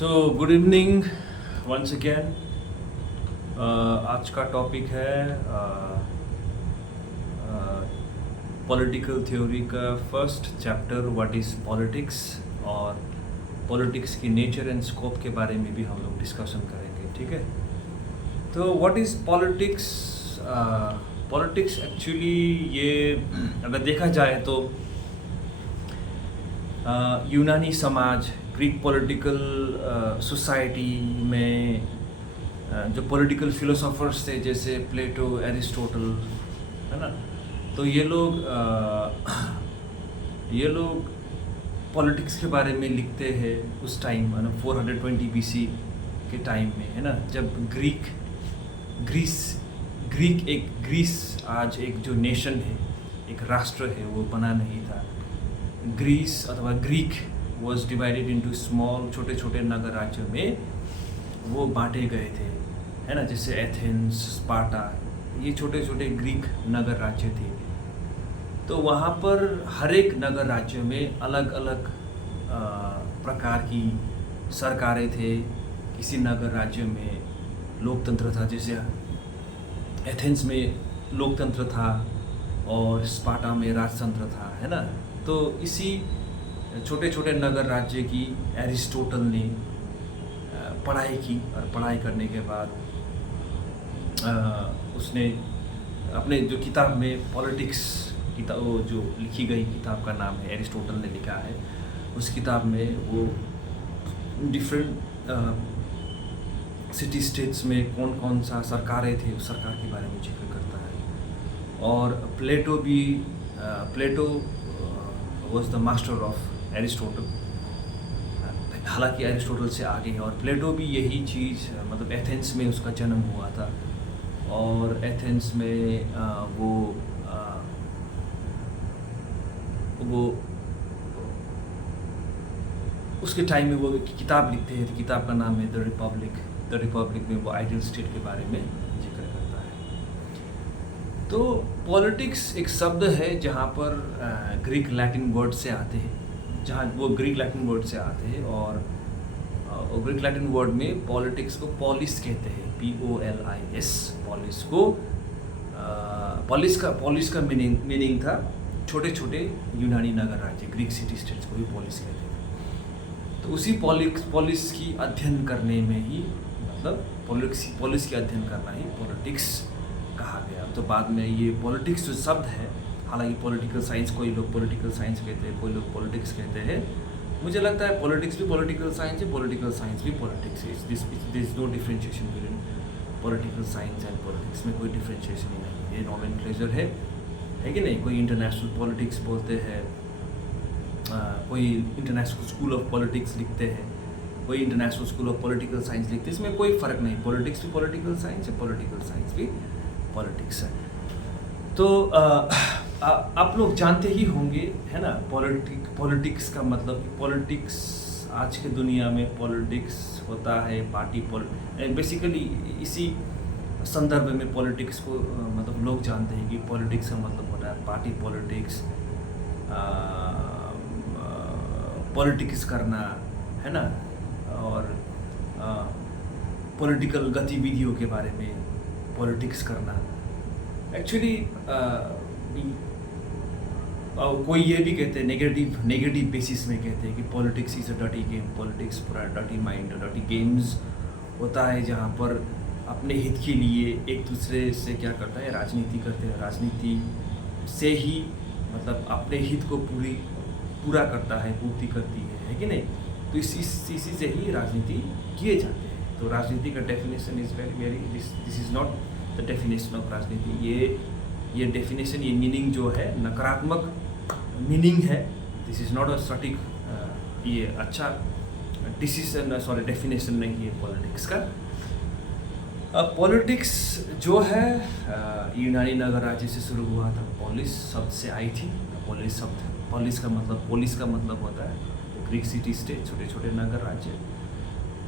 सो good evening once again. आज का topic है पॉलिटिकल थ्योरी का first chapter what is politics, और पॉलिटिक्स की नेचर एंड स्कोप के बारे में भी हम लोग डिस्कशन करेंगे। ठीक है, तो what is politics? Politics actually ये अगर देखा जाए तो यूनानी समाज, ग्रीक पॉलिटिकल सोसाइटी में जो पॉलिटिकल फिलोसोफर्स थे जैसे प्लेटो, एरिस्टोटल, है ना, तो ये लोग पॉलिटिक्स के बारे में लिखते हैं उस टाइम, है ना, 420 BC के टाइम में, है ना, जब ग्रीस आज एक जो नेशन है, एक राष्ट्र है, वो बना नहीं था। ग्रीस अथवा Greek was divided into small, छोटे छोटे नगर राज्यों में वो बांटे गए थे, है ना, जैसे एथेंस, स्पार्टा, ये छोटे छोटे ग्रीक नगर राज्य थे। तो वहाँ पर हर एक नगर राज्य में अलग अलग प्रकार की सरकारें थे। किसी नगर राज्य में लोकतंत्र था, जैसे एथेंस में लोकतंत्र था और स्पार्टा में राजतंत्र था, है ना। तो इसी छोटे छोटे नगर राज्य की एरिस्टोटल ने पढ़ाई की, और पढ़ाई करने के बाद उसने अपने जो किताब में पॉलिटिक्स किताब, वो जो लिखी गई किताब का नाम है, एरिस्टोटल ने लिखा है, उस किताब में वो डिफरेंट सिटी स्टेट्स में कौन कौन सा सरकारें थे, उस सरकार के बारे में जिक्र करता है। और Plato was the master of Aristotle, हालांकि एरिस्टोटल से आगे है। और प्लेटो भी यही चीज़, मतलब एथेंस में उसका जन्म हुआ था, और एथेंस में वो उसके टाइम में वो किताब लिखते हैं, किताब का नाम है द रिपब्लिक में वो आइडियल स्टेट के बारे में जिक्र करता है। तो पॉलिटिक्स एक शब्द है जहाँ पर ग्रीक लैटिन वर्ड से आते हैं, और ग्रीक लैटिन वर्ड में पॉलिटिक्स को पॉलिस कहते हैं, POLIS। पॉलिस का मीनिंग था छोटे छोटे यूनानी नगर राज्य, ग्रीक सिटी स्टेट्स को भी पॉलिस कहते थे। तो उसी पॉलिस की अध्ययन करने में ही, मतलब पॉलिस की अध्ययन करना ही पॉलिटिक्स कहा गया। तो बाद में ये पॉलिटिक्स जो शब्द है, हालांकि पॉलिटिकल साइंस, कोई लोग पॉलिटिकल साइंस कहते हैं, कोई लोग पॉलिटिक्स कहते हैं। मुझे लगता है पॉलिटिक्स भी पॉलिटिकल साइंस है, पॉलिटिकल साइंस भी पॉलिटिक्स है। This is no differentiation between political science and politics में कोई डिफ्रेंशिएशन ही नहीं है, ये नॉमेनक्लेचर है कि नहीं। कोई इंटरनेशनल पॉलिटिक्स बोलते हैं, कोई इंटरनेशनल स्कूल ऑफ पॉलिटिक्स लिखते हैं, कोई international school of political science लिखते हैं। इसमें कोई फ़र्क नहीं, पॉलिटिक्स भी पॉलिटिकल साइंस है, पॉलिटिकल साइंस भी पॉलिटिक्स है। तो आप लोग जानते ही होंगे, है ना, पॉलिटिक्स का मतलब, पॉलिटिक्स आज के दुनिया में पॉलिटिक्स होता है पार्टी बेसिकली इसी संदर्भ में पॉलिटिक्स को मतलब लोग जानते हैं कि पॉलिटिक्स का मतलब होता है पार्टी पॉलिटिक्स, पॉलिटिक्स करना, है ना, और पॉलिटिकल गतिविधियों के बारे में पॉलिटिक्स करना। एक्चुअली कोई ये भी कहते हैं, नेगेटिव बेसिस में कहते हैं कि politics is a dirty game, politics पूरा डर्टी माइंड, डर्टी गेम्स होता है, जहाँ पर अपने हित के लिए एक दूसरे से क्या करता है, राजनीति करते हैं, राजनीति से ही मतलब अपने हित को पूरा करता है, पूर्ति करती है कि नहीं। तो इसी से ही राजनीति किए जाते हैं। तो राजनीति का definition is very this is not the definition of राजनीति। ये डेफिनेशन, ये मीनिंग जो है नकारात्मक मीनिंग है। दिस इज़ नॉट अ सटीक, ये अच्छा डेफिनेशन नहीं है पॉलिटिक्स का। पॉलिटिक्स जो है यूनानी नगर राज्य से शुरू हुआ था, पॉलिस शब्द से आई थी। पॉलिस का मतलब होता है ग्रीक सिटी स्टेट, छोटे छोटे नगर राज्य।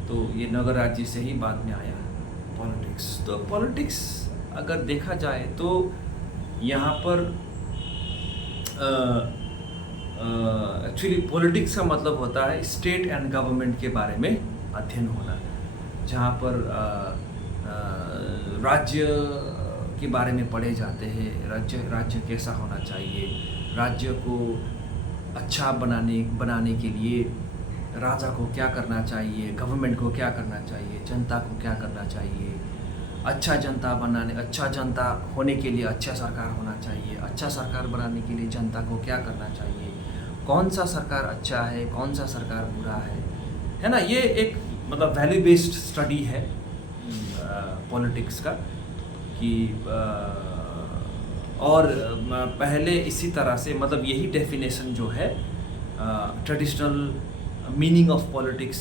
तो ये नगर राज्य से ही बाद में आया पॉलिटिक्स। तो पॉलिटिक्स अगर देखा जाए तो यहाँ पर एक्चुअली पॉलिटिक्स का मतलब होता है स्टेट एंड गवर्नमेंट के बारे में अध्ययन होना, जहाँ पर राज्य के बारे में पढ़े जाते हैं, राज्य कैसा होना चाहिए, राज्य को अच्छा बनाने के लिए राजा को क्या करना चाहिए, गवर्नमेंट को क्या करना चाहिए, जनता को क्या करना चाहिए, अच्छा जनता होने के लिए अच्छा सरकार होना चाहिए, अच्छा सरकार बनाने के लिए जनता को क्या करना चाहिए, कौन सा सरकार अच्छा है, कौन सा सरकार बुरा है ना। ये एक मतलब वैल्यू बेस्ड स्टडी है पॉलिटिक्स का कि और पहले इसी तरह से मतलब यही डेफिनेशन जो है ट्रेडिशनल मीनिंग ऑफ पॉलिटिक्स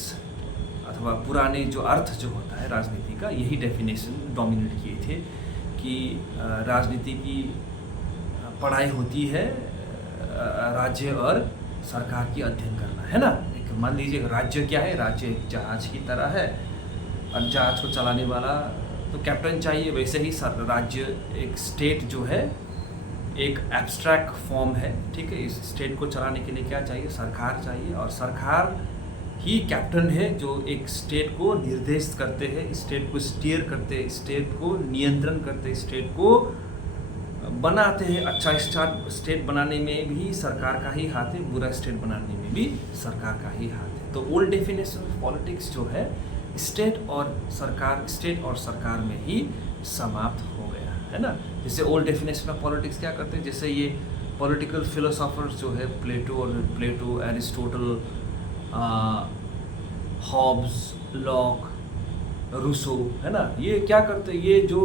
अथवा पुराने जो अर्थ जो होता है राजनीति का, यही डेफिनेशन डोमिनेट किए थे कि राजनीति की पढ़ाई होती है राज्य और सरकार की अध्ययन करना, है ना। एक मान लीजिए राज्य क्या है, राज्य एक जहाज की तरह है और जहाज को चलाने वाला तो कैप्टन चाहिए, वैसे ही राज्य एक स्टेट जो है एक एब्स्ट्रैक्ट फॉर्म है, ठीक है। इस स्टेट को चलाने के लिए क्या चाहिए, सरकार चाहिए, और सरकार ही कैप्टन है जो एक स्टेट को निर्देशित करते हैं, स्टेट को स्टीयर करते हैं, स्टेट को नियंत्रण करते हैं, स्टेट को बनाते हैं। अच्छा स्टेट बनाने में भी सरकार का ही हाथ है, बुरा स्टेट बनाने में भी सरकार का ही हाथ है। तो ओल्ड डेफिनेशन ऑफ पॉलिटिक्स जो है स्टेट और सरकार में ही समाप्त हो गया, है ना। जैसे ओल्ड डेफिनेशन ऑफ पॉलिटिक्स क्या करते हैं, जैसे ये पॉलिटिकल फिलोसोफर्स जो है प्लेटो, एरिस्टोटल, हॉब्स, लॉक, रूसो, है ना, ये क्या करते हैं, ये जो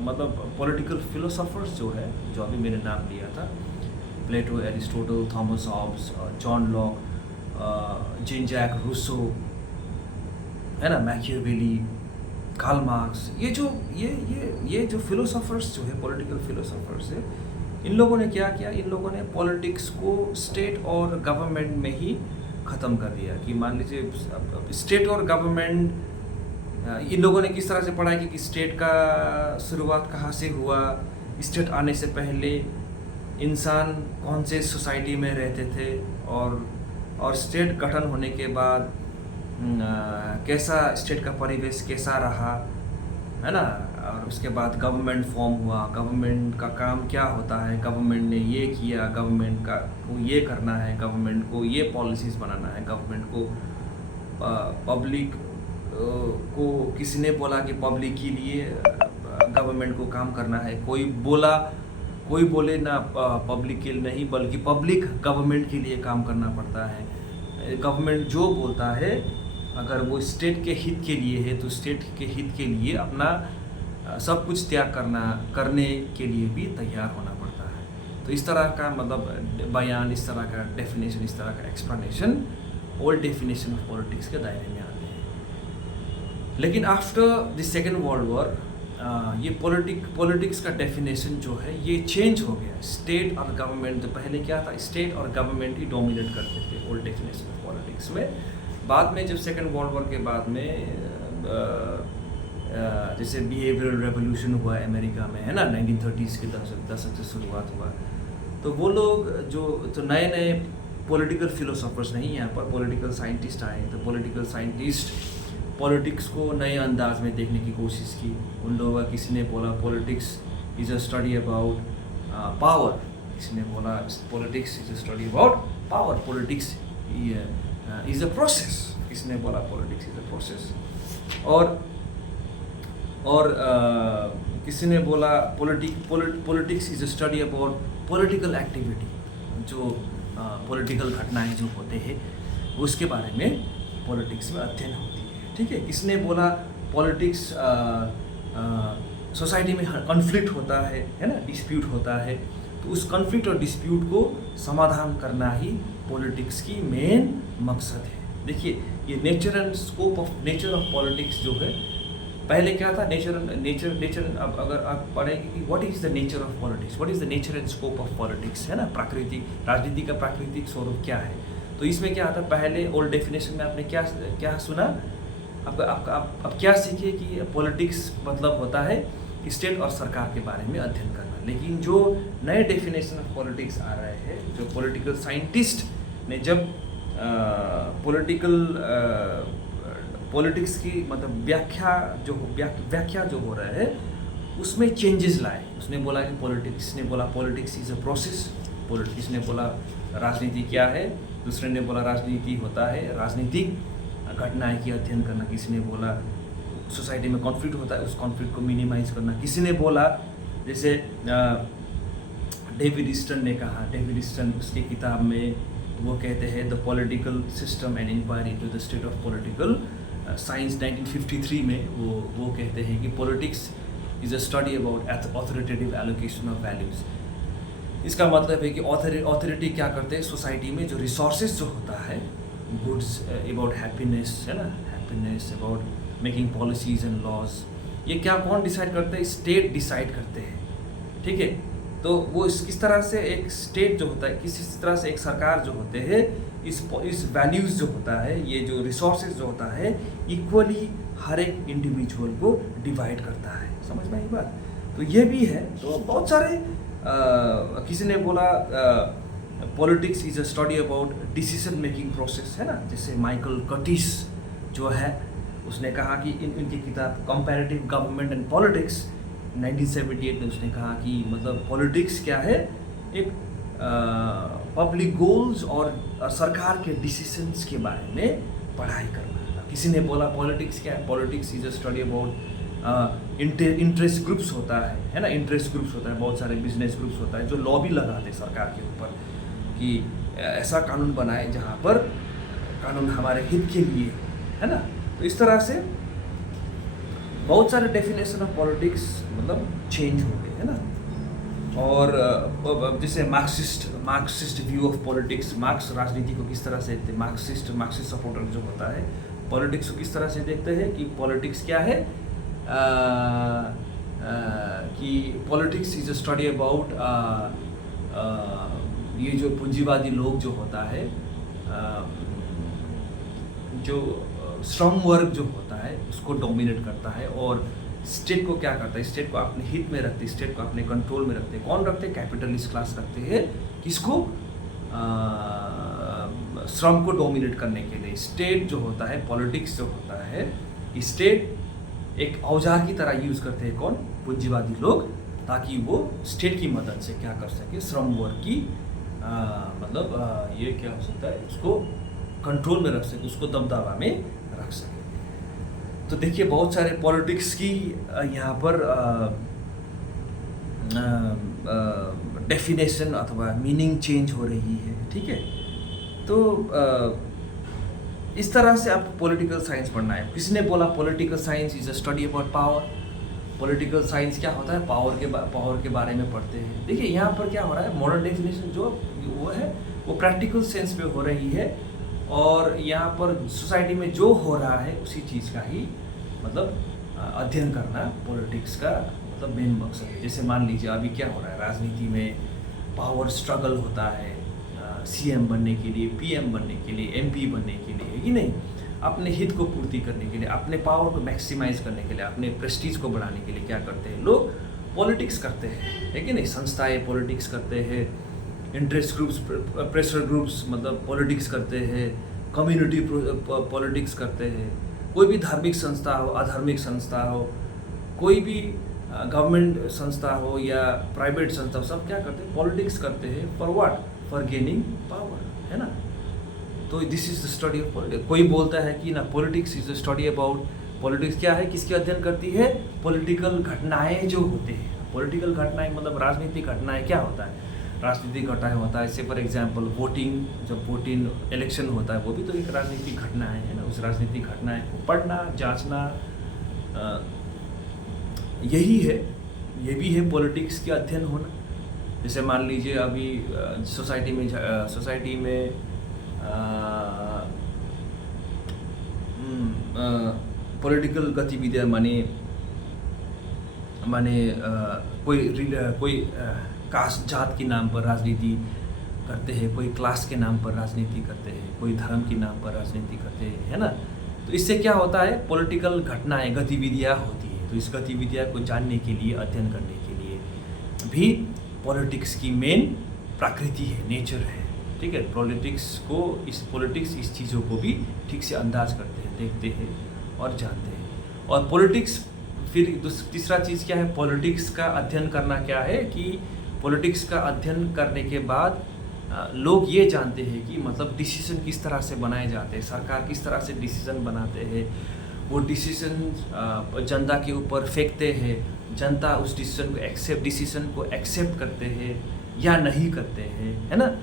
मतलब पॉलिटिकल फिलोसोफर्स जो है, जो अभी मैंने नाम लिया था, Plato, Aristotle, Thomas Hobbes, John Locke, Jean Jacques Rousseau, है ना, मैकियावेली, कार्ल मार्क्स, ये जो फिलोसोफर्स जो है, पॉलिटिकल फिलोसोफर्स है, इन लोगों ने क्या किया, इन लोगों ने पॉलिटिक्स को स्टेट और गवर्नमेंट में ही ख़त्म कर दिया। कि मान लीजिए स्टेट और गवर्नमेंट, इन लोगों ने किस तरह से पढ़ा कि स्टेट का शुरुआत कहाँ से हुआ, स्टेट आने से पहले इंसान कौन से सोसाइटी में रहते थे, और स्टेट गठन होने के बाद कैसा स्टेट का परिवेश कैसा रहा, है ना। और उसके बाद गवर्नमेंट फॉर्म हुआ, गवर्नमेंट का काम क्या होता है, गवर्नमेंट ने ये किया, गवर्नमेंट को ये करना है, गवर्नमेंट को ये पॉलिसीज़ बनाना है, गवर्नमेंट को पब्लिक को किसी ने बोला कि पब्लिक के लिए गवर्नमेंट को काम करना है, कोई बोले ना पब्लिक के लिए नहीं, बल्कि पब्लिक गवर्नमेंट के लिए काम करना पड़ता है। गवर्नमेंट जो बोलता है अगर वो स्टेट के हित के लिए है तो स्टेट के हित के लिए अपना सब कुछ त्याग करने के लिए भी तैयार होना पड़ता है। तो इस तरह का मतलब बयान, इस तरह का डेफिनेशन, इस तरह का explanation old definition of politics के दायरे में आते हैं। लेकिन after the second world war ये पॉलिटिक्स का डेफिनेशन जो है ये चेंज हो गया। स्टेट और गवर्नमेंट, तो पहले क्या था, स्टेट और गवर्नमेंट ही डोमिनेट करते थे ओल्ड डेफिनेशन ऑफ पॉलिटिक्स में। बाद में जब सेकेंड वर्ल्ड वॉर के बाद में जैसे बिहेवियरल रेवोल्यूशन हुआ अमेरिका में, है ना, 1930s के दशक से शुरुआत हुआ, तो वो लोग जो नए पॉलिटिकल फिलोसोफर्स नहीं, यहाँ पर पॉलिटिकल साइंटिस्ट आए, तो पॉलिटिकल साइंटिस्ट पॉलिटिक्स को नए अंदाज में देखने की कोशिश की। उन लोगों का किसी ने बोला politics is a study about power, किसी ने बोला politics is a study about power, politics is a process, किसी ने बोला पॉलिटिक्स इज़ अ प्रोसेस, और किसी ने बोला politics is a study about political activity, जो पॉलिटिकल घटनाएं जो होते हैं उसके बारे में पॉलिटिक्स में अध्ययन होती है, ठीक है। किसने बोला पॉलिटिक्स सोसाइटी में कॉन्फ्लिक्ट होता है ना, डिस्प्यूट होता है, तो उस कॉन्फ्लिक्ट और डिस्प्यूट को समाधान करना ही पॉलिटिक्स की मेन मकसद है। देखिए ये nature and scope of politics जो है, पहले क्या था, नेचर अब अगर आप पढ़ेंगे कि what is the nature of politics, what is the nature and scope of politics, है ना, राजनीति का प्राकृतिक स्वरूप क्या है। तो इसमें क्या आता है, पहले ओल्ड डेफिनेशन में आपने क्या सुना, अब क्या सीखे कि पॉलिटिक्स मतलब होता है स्टेट और सरकार के बारे में अध्ययन करना। लेकिन जो नए डेफिनेशन ऑफ पॉलिटिक्स आ रहे हैं, जो पॉलिटिकल साइंटिस्ट ने जब पॉलिटिक्स की मतलब व्याख्या जो हो रहा है उसमें चेंजेस लाए। उसने बोला कि politics is a process, politics ने बोला राजनीति क्या है, दूसरे ने बोला राजनीति होता है राजनीतिक घटनाएं की अध्ययन करना, किसी ने बोला सोसाइटी में कॉन्फ्लिक्ट होता है उस कॉन्फ्लिक्ट को मिनिमाइज करना, किसी ने बोला जैसे डेविड ईस्टन ने कहा, डेविड ईस्टन उसकी किताब में वो कहते हैं the political system and inquiry into the state of political science 1953 में वो कहते हैं कि politics is a study about authoritative allocation of values. इसका मतलब है कि ऑथोरिटी क्या करते हैं सोसाइटी में जो रिसोर्सेज जो होता है, गुड्स अबाउट हैप्पीनेस है ना, happiness about making policies and laws, ये क्या कौन डिसाइड करते हैं? स्टेट डिसाइड करते हैं, ठीक है। तो वो किस तरह से एक स्टेट जो होता है, किसी तरह से एक सरकार जो होते हैं इस वैल्यूज़ जो होता है, ये जो रिसोर्सेज जो होता है इक्वली हर एक इंडिविजुअल को डिवाइड करता है। समझ में आई बात? तो ये भी है। तो बहुत सारे किसी ने बोला politics is a study about decision making process, है ना। जैसे माइकल कर्टिस जो है उसने कहा कि इनकी किताब कंपैरेटिव गवर्नमेंट एंड पॉलिटिक्स 1978 में उसने कहा कि मतलब पॉलिटिक्स क्या है, एक पब्लिक गोल्स और सरकार के डिसीजंस के बारे में पढ़ाई करना। किसी ने बोला पॉलिटिक्स क्या है, politics is a study about interest groups होता है ना, इंटरेस्ट ग्रुप्स होता है, बहुत सारे बिजनेस ग्रुप्स होता है जो लॉबी लगाते हैं सरकार के ऊपर कि ऐसा कानून बनाए जहाँ पर कानून हमारे हित के लिए, है ना। तो इस तरह से बहुत सारे डेफिनेशन ऑफ पॉलिटिक्स मतलब चेंज हो गए, है ना। और जैसे Marxist view of politics, marks राजनीति को किस तरह से देखते हैं, मार्क्सिस्ट सपोर्टर जो होता है पॉलिटिक्स को किस तरह से देखते हैं कि पॉलिटिक्स क्या है, कि politics is a study about ये जो पूंजीवादी लोग जो होता है, जो श्रम वर्ग जो होता है उसको डोमिनेट करता है, और स्टेट को क्या करता है, स्टेट को अपने हित में रखते, स्टेट को अपने कंट्रोल में रखते। कौन रखते? कैपिटलिस्ट क्लास रखते हैं। किसको? श्रम को डोमिनेट करने के लिए। स्टेट जो होता है, पॉलिटिक्स जो होता है, स्टेट एक औजार की तरह यूज़ करते हैं। कौन? पूंजीवादी लोग, ताकि वो स्टेट की मदद से क्या कर सके, श्रम वर्ग की मतलब ये क्या हो सकता है, उसको कंट्रोल में रख सके, उसको दबदबा में रख सके। तो देखिए बहुत सारे पॉलिटिक्स की यहाँ पर डेफिनेशन अथवा मीनिंग चेंज हो रही है, ठीक है। तो इस तरह से आपको पॉलिटिकल साइंस पढ़ना है। किसी ने बोला political science is a study about power. Political science क्या होता है? पावर के बारे में पढ़ते हैं। देखिए यहाँ पर क्या हो रहा है, मॉडर्न डेफिनेशन जो वो है वो प्रैक्टिकल सेंस में हो रही है, और यहाँ पर सोसाइटी में जो हो रहा है उसी चीज़ का ही मतलब अध्ययन करना पॉलिटिक्स का मतलब मेन मकसद है। जैसे मान लीजिए अभी क्या हो रहा है, राजनीति में पावर स्ट्रगल होता है, सीएम बनने के लिए, पीएम बनने के लिए, एमपी बनने के लिए, कि नहीं, अपने हित को पूर्ति करने के लिए, अपने पावर को मैक्सिमाइज करने के लिए, अपने प्रेस्टीज को बढ़ाने के लिए क्या करते हैं लोग? पॉलिटिक्स करते हैं, है कि नहीं। संस्थाएं पॉलिटिक्स करते हैं, इंटरेस्ट ग्रुप्स, प्रेशर ग्रुप्स मतलब पॉलिटिक्स करते हैं, कम्युनिटी पॉलिटिक्स करते हैं। कोई भी धार्मिक संस्था हो, अधार्मिक संस्था हो, कोई भी गवर्नमेंट संस्था हो या प्राइवेट संस्था हो, सब क्या करते हैं? पॉलिटिक्स करते हैं। For what? For gaining power, है ना। तो this is the study of politics. कोई बोलता है कि ना politics is the study about, politics क्या है, किसकी अध्ययन करती है? पॉलिटिकल घटनाएं जो होते हैं। पॉलिटिकल घटनाएं मतलब राजनीतिक घटनाएं क्या होता है? राजनीतिक घटनाएं होता है, जैसे फॉर एग्जांपल वोटिंग, जब वोटिंग इलेक्शन होता है वो भी तो एक राजनीतिक घटना है ना। उस राजनीतिक घटनाएं को पढ़ना, जांचना, यही है, ये भी है पॉलिटिक्स के अध्ययन होना। जैसे मान लीजिए अभी सोसाइटी में पॉलिटिकल गतिविधियाँ माने कोई कास्ट जात के नाम पर राजनीति करते हैं, कोई क्लास के नाम पर राजनीति करते हैं, कोई धर्म के नाम पर राजनीति करते हैं, है ना। तो इससे क्या होता है? पॉलिटिकल घटनाएं, गतिविधियाँ होती है। तो इस गतिविधियाँ को जानने के लिए, अध्ययन करने के लिए भी पॉलिटिक्स की मेन प्रकृति है, नेचर है, ठीक है। पॉलिटिक्स इस चीज़ों को भी ठीक से अंदाज करते हैं, देखते हैं और जानते हैं। और पॉलिटिक्स फिर तीसरा चीज़ क्या है, पॉलिटिक्स का अध्ययन करना क्या है कि पॉलिटिक्स का अध्ययन करने के बाद लोग ये जानते हैं कि मतलब डिसीजन किस तरह से बनाए जाते हैं, सरकार किस तरह से डिसीजन बनाते हैं, वो डिसीजन जनता के ऊपर फेंकते हैं, जनता उस डिसीजन को एक्सेप्ट करते हैं या नहीं करते हैं, है ना।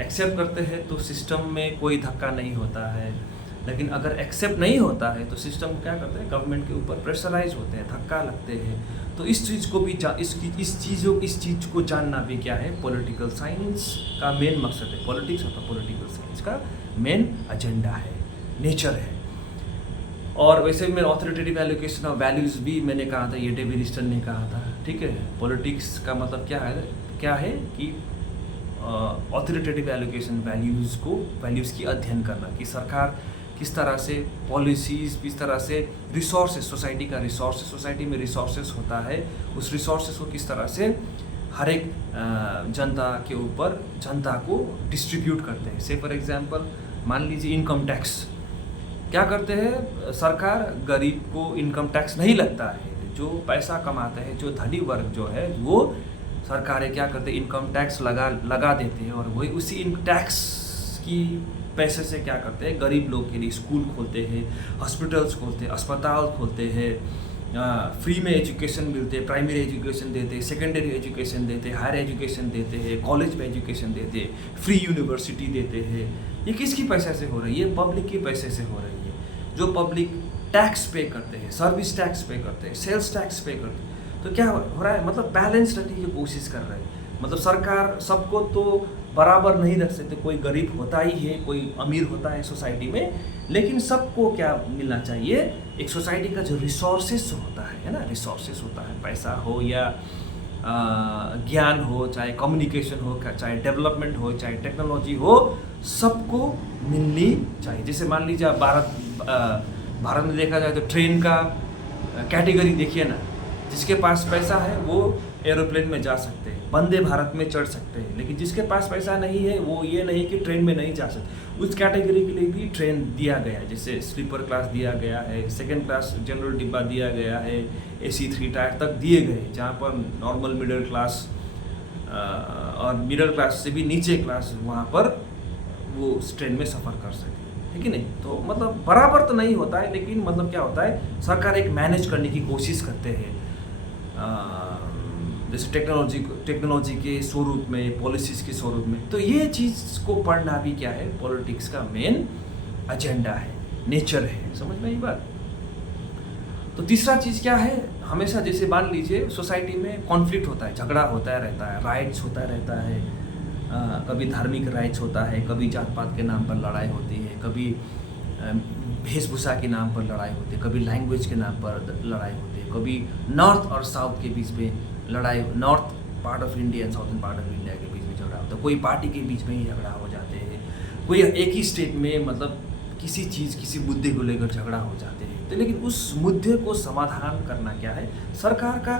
एक्सेप्ट करते हैं तो सिस्टम में कोई धक्का नहीं होता है, लेकिन अगर एक्सेप्ट नहीं होता है तो सिस्टम क्या करते हैं, गवर्नमेंट के ऊपर प्रेशराइज होते हैं, धक्का लगते हैं। तो इस चीज़ को भी इस चीज़ को जानना भी क्या है, पॉलिटिकल साइंस का मेन मकसद है। पॉलिटिक्स और पॉलिटिकल साइंस का मेन एजेंडा है, नेचर है। और वैसे भी मैं ऑथोरिटेटिव एलोकेशन ऑफ वैल्यूज़ भी मैंने कहा था, ये डेविड ईस्टन ने कहा था, ठीक है। पॉलिटिक्स का मतलब क्या है कि ऑथोरिटेटिव एलोकेशन वैल्यूज़ की अध्ययन करना, कि सरकार किस तरह से पॉलिसीज़, किस तरह से रिसोर्सेज, सोसाइटी में रिसोर्सेज होता है, उस रिसोर्सेज को किस तरह से हर एक जनता के ऊपर, जनता को डिस्ट्रीब्यूट करते हैं। से फॉर एग्जांपल मान लीजिए इनकम टैक्स, क्या करते हैं, सरकार गरीब को इनकम टैक्स नहीं लगता है, जो पैसा कमाते हैं, जो धनी वर्ग जो है, वो सरकारें क्या करते हैं, इनकम टैक्स लगा देते हैं, और वही उसी टैक्स की पैसे से क्या करते हैं, गरीब लोग के लिए स्कूल खोलते हैं, हॉस्पिटल्स खोलते हैं, अस्पताल खोलते हैं, फ्री में एजुकेशन मिलते हैं, प्राइमरी एजुकेशन देते हैं, सेकेंडरी एजुकेशन देते हैं, हायर एजुकेशन देते हैं, कॉलेज में एजुकेशन देते हैं, फ्री यूनिवर्सिटी देते हैं। ये किसकी पैसे से हो रही है, पब्लिक के पैसे से हो रही है। जो पब्लिक टैक्स पे करते हैं, सर्विस टैक्स पे करते हैं, सेल्स टैक्स पे करते हैं, तो क्या हो रहा है, मतलब बैलेंस रखने की कोशिश कर रहे हैं। मतलब सरकार सबको तो बराबर नहीं रख सकते, कोई गरीब होता ही है, कोई अमीर होता है सोसाइटी में, लेकिन सबको क्या मिलना चाहिए, एक सोसाइटी का जो रिसोर्सेस होता है ना, रिसोर्सेस होता है, पैसा हो या ज्ञान हो, चाहे कम्युनिकेशन हो, चाहे डेवलपमेंट हो, चाहे टेक्नोलॉजी हो, सबको मिलनी चाहिए। जैसे मान लीजिए आप भारत में देखा जाए तो ट्रेन का कैटेगरी देखिए ना, जिसके पास पैसा है वो एरोप्लेन में जा सकते हैं, वंदे भारत में चढ़ सकते हैं, लेकिन जिसके पास पैसा नहीं है वो ये नहीं कि ट्रेन में नहीं जा सकते। उस कैटेगरी के लिए भी ट्रेन दिया गया है, जैसे स्लीपर क्लास दिया गया है, सेकंड क्लास जनरल डिब्बा दिया गया है, AC 3 टायर तक दिए गए, जहाँ पर नॉर्मल मिडिल क्लास और मिडिल क्लास से भी नीचे क्लास वहाँ पर वो उस ट्रेन में सफ़र कर सके, है कि नहीं। तो मतलब बराबर तो नहीं होता है, लेकिन मतलब क्या होता है, सरकार एक मैनेज करने की कोशिश करते हैं, जैसे टेक्नोलॉजी के स्वरूप में, पॉलिसीज़ के स्वरूप में। तो ये चीज़ को पढ़ना भी क्या है, पॉलिटिक्स का मेन एजेंडा है, नेचर है, समझ में ये बात। तो तीसरा चीज़ क्या है, हमेशा जैसे मान लीजिए सोसाइटी में कॉन्फ्लिक्ट होता है, झगड़ा होता रहता है, राइट्स होता रहता है, कभी धार्मिक राइट्स होता है, कभी जात पात के नाम पर लड़ाई होती है, कभी वेशभूषा के नाम पर लड़ाई होती है, कभी लैंग्वेज के नाम पर लड़ाई होती है, कभी नॉर्थ और साउथ के बीच में लड़ाई, north part of India and southern part of India के बीच में झगड़ा होता है, कोई पार्टी के बीच में ही झगड़ा हो जाते हैं, कोई एक ही स्टेट में मतलब किसी चीज़, किसी मुद्दे को लेकर झगड़ा हो जाते हैं। तो लेकिन उस मुद्दे को समाधान करना क्या है, सरकार का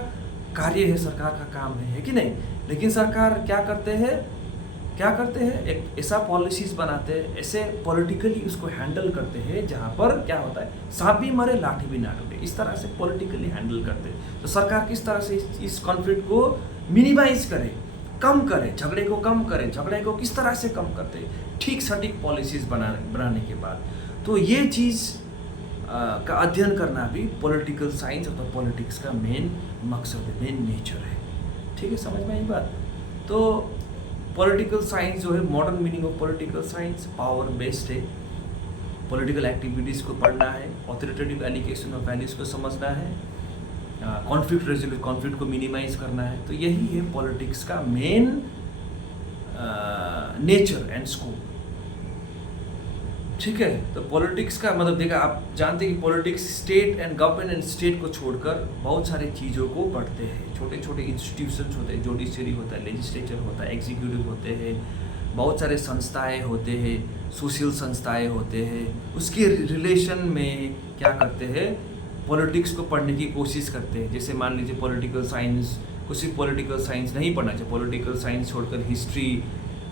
कार्य है, सरकार का काम है कि नहीं। लेकिन सरकार क्या करते हैं, एक ऐसा पॉलिसीज़ बनाते हैं, ऐसे पॉलिटिकली उसको हैंडल करते हैं, जहाँ पर क्या होता है, सांप भी मरे लाठी भी ना टूटे, इस तरह से पॉलिटिकली हैंडल करते हैं। तो सरकार किस तरह से इस कॉन्फ्लिक्ट को मिनिमाइज करे, कम करे, झगड़े को कम करे, झगड़े को किस तरह से कम करते हैं, ठीक सटीक पॉलिसीज़ बनाने के बाद। तो ये चीज़ का अध्ययन करना भी पॉलिटिकल साइंस और पॉलिटिक्स का मेन मकसद है, मेन नेचर है, ठीक है, समझ में आई बात। तो पॉलिटिकल साइंस जो है, modern meaning of political science power based है, पॉलिटिकल एक्टिविटीज़ को पढ़ना है, ऑथोरिटेटिव एलोकेशन ऑफ वैल्यूज़ को समझना है, कॉन्फ्लिक्ट को मिनिमाइज करना है। तो यही है पॉलिटिक्स का मेन नेचर एंड स्कोप, ठीक है। तो पॉलिटिक्स का मतलब देखा, आप जानते हैं कि politics state and government and state को छोड़कर बहुत सारी चीज़ों को पढ़ते हैं। छोटे छोटे इंस्टीट्यूशंस होते हैं, जुडिशरी होता है, लेजिस्लेचर होता है, एग्जीक्यूटिव होते हैं, बहुत सारे संस्थाएं होते हैं, सोशल संस्थाएं होते हैं, उसके रिलेशन में क्या करते हैं, पॉलिटिक्स को पढ़ने की कोशिश करते हैं। जैसे मान लीजिए पॉलिटिकल साइंस को सिर्फ पॉलिटिकल साइंस नहीं पढ़ना चाहिए, पॉलिटिकल साइंस छोड़कर हिस्ट्री,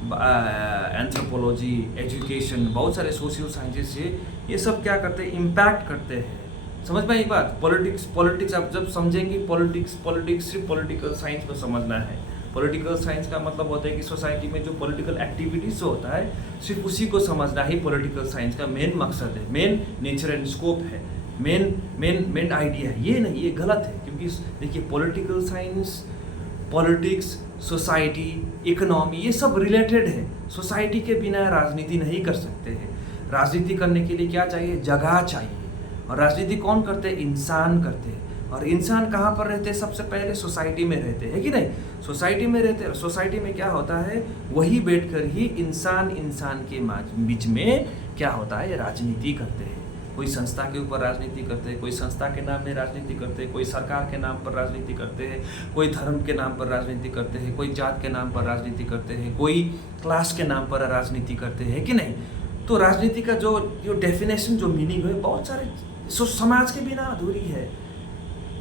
एंथ्रोपोलॉजी, एजुकेशन, बहुत सारे सोशल साइंसेस है, ये सब क्या करते हैं, इम्पैक्ट करते हैं समझ में आई बात? पॉलिटिक्स आप जब समझेंगे, पॉलिटिक्स सिर्फ पॉलिटिकल साइंस में समझना है। पॉलिटिकल साइंस का मतलब होता है कि सोसाइटी में जो पॉलिटिकल एक्टिविटीज होता है सिर्फ उसी को समझना ही पॉलिटिकल साइंस का मेन मकसद है, मेन नेचर एंड स्कोप है, मेन आइडिया है। ये नहीं, ये गलत है, क्योंकि देखिए political science, politics, society, economy ये सब रिलेटेड है। सोसाइटी के बिना राजनीति नहीं कर सकते हैं। राजनीति करने के लिए क्या चाहिए? जगह चाहिए। और राजनीति कौन करते हैं? इंसान करते हैं। और इंसान कहाँ पर रहते हैं? सबसे पहले सोसाइटी में रहते हैं, कि नहीं? सोसाइटी में रहते हैं। सोसाइटी में क्या होता है? वही बैठकर ही इंसान के बीच में क्या होता है? राजनीति करते हैं। कोई संस्था के ऊपर राजनीति करते हैं, कोई संस्था के नाम में राजनीति करते हैं, कोई सरकार के नाम पर राजनीति करते हैं, कोई धर्म के नाम पर राजनीति करते हैं, कोई जात के नाम पर राजनीति करते हैं, कोई क्लास के नाम पर राजनीति करते हैं, कि नहीं? तो राजनीति का जो डेफिनेशन, जो मीनिंग है, बहुत सारे समाज के बिना अधूरी है।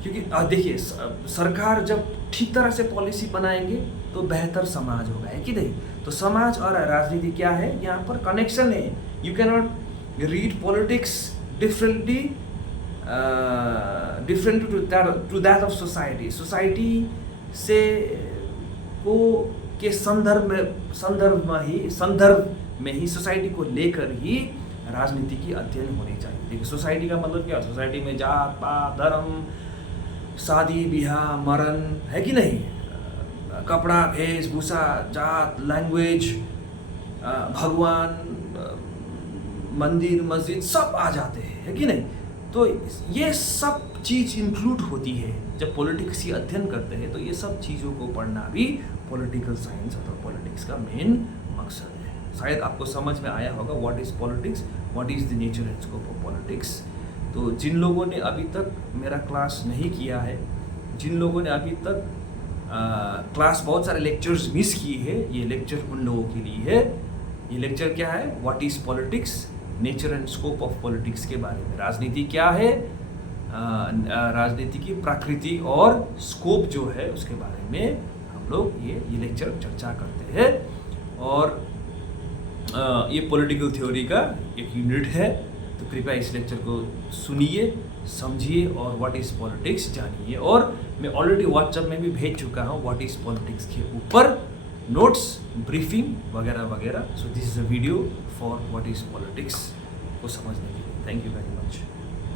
क्योंकि देखिए सरकार जब ठीक तरह से पॉलिसी बनाएंगे तो बेहतर समाज होगा, है कि नहीं? तो समाज और राजनीति क्या है? यहाँ पर कनेक्शन है। You can not read politics differently to that of society. Society से को के संदर्भ में ही सोसाइटी को लेकर ही राजनीति की अध्ययन होनी चाहिए। देखिए सोसाइटी का मतलब क्या? सोसाइटी में जात पात, धर्म, शादी ब्याह, मरण, है कि नहीं? कपड़ा, वेशभूषा, जात, लैंग्वेज, भगवान, मंदिर, मस्जिद सब आ जाते हैं, है कि नहीं? तो ये सब चीज़ इंक्लूड होती है जब पॉलिटिक्स की अध्ययन करते हैं। तो ये सब चीज़ों को पढ़ना भी पॉलिटिकल साइंस अथवा पॉलिटिक्स का मेन मकसद है। शायद आपको समझ में आया होगा what is politics, what is the nature and scope of politics. तो जिन लोगों ने अभी तक मेरा क्लास नहीं किया है, जिन लोगों ने अभी तक क्लास बहुत सारे लेक्चर्स मिस किए हैं, ये लेक्चर उन लोगों के लिए है। ये लेक्चर क्या है? What is politics, nature and scope of politics के बारे में। राजनीति क्या है, राजनीति की प्रकृति और स्कोप जो है उसके बारे में हम लोग ये लेक्चर चर्चा करते हैं। और ये पॉलिटिकल थ्योरी का एक यूनिट है। तो कृपया इस लेक्चर को सुनिए, समझिए और व्हाट इज़ पॉलिटिक्स जानिए। और मैं ऑलरेडी व्हाट्सएप में भी भेज चुका हूँ व्हाट इज़ पॉलिटिक्स के ऊपर नोट्स, ब्रीफिंग वगैरह वगैरह। So this is a video for what is politics को समझने के लिए। Thank you very much.